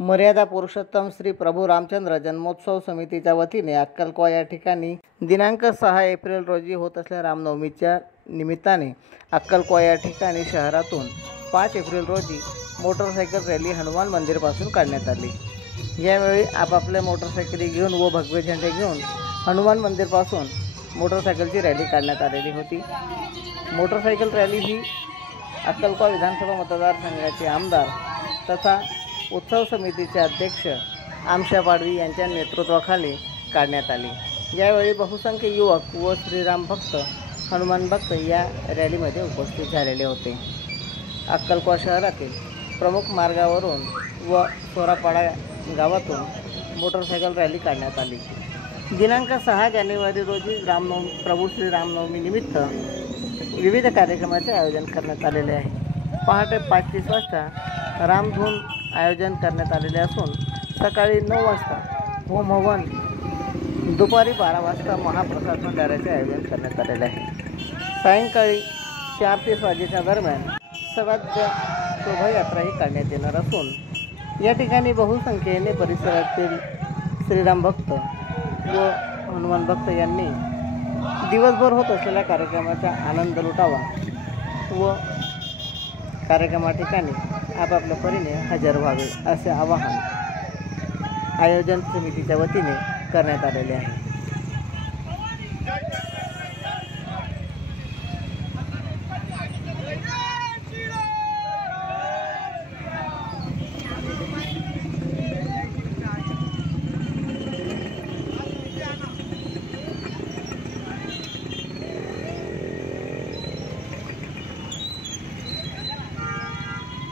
मर्यादा पुरुषोत्तम श्री प्रभू रामचंद्र जन्मोत्सव समितीच्या वतीने अक्कलकोवा या ठिकाणी दिनांक 6 एप्रिल रोजी होत असलेल्या रामनवमीच्या निमित्ताने अक्कलकोवा या ठिकाणी शहरातून 5 एप्रिल रोजी मोटरसायकल रॅली हनुमान मंदिरपासून काढण्यात आली। यावेळी आपापल्या मोटरसायकली घेऊन व भगवे झेंडे घेऊन हनुमान मंदिरपासून मोटरसायकलची रॅली काढण्यात आलेली होती। मोटरसायकल रॅली ही अक्कलकोवा विधानसभा मतदारसंघाचे आमदार तथा उत्सव समितीचे अध्यक्ष आमशा पाडवी यांच्या नेतृत्वाखाली काढण्यात आली। यावेळी बहुसंख्य युवक व श्रीराम भक्त हनुमान भक्त या रॅलीमध्ये उपस्थित झालेले होते। अक्कलकोवा शहरातील प्रमुख मार्गावरून व सोरापाडा गावातून मोटरसायकल रॅली काढण्यात आली। दिनांक 6 जानेवारी रोजी प्रभू श्री रामनवमी निमित्त विविध कार्यक्रमाचे आयोजन करण्यात आलेले आहे। पहाटे 5:30 वाजता रामधून आयोजन करण्यात आलेले असून सकाळी 9 वाजता होम हवन, दुपारी 12 वाजता महाप्रसाद भंडाऱ्याचे आयोजन करण्यात आलेले आहे। सायंकाळी 4:30 वाजेच्या दरम्यान सवाद्य शोभायात्राही काढण्यात येणार असून या ठिकाणी बहुसंख्येने परिसरातील श्रीराम भक्त व हनुमान भक्त यांनी दिवसभर होत असलेल्या कार्यक्रमाचा आनंद लुटावा व कार्यक्रमा ठिकाणी आपापल्या परीने हजर व्हावे असे आवाहन आयोजन समितीच्या वतीने करण्यात आलेले आहे।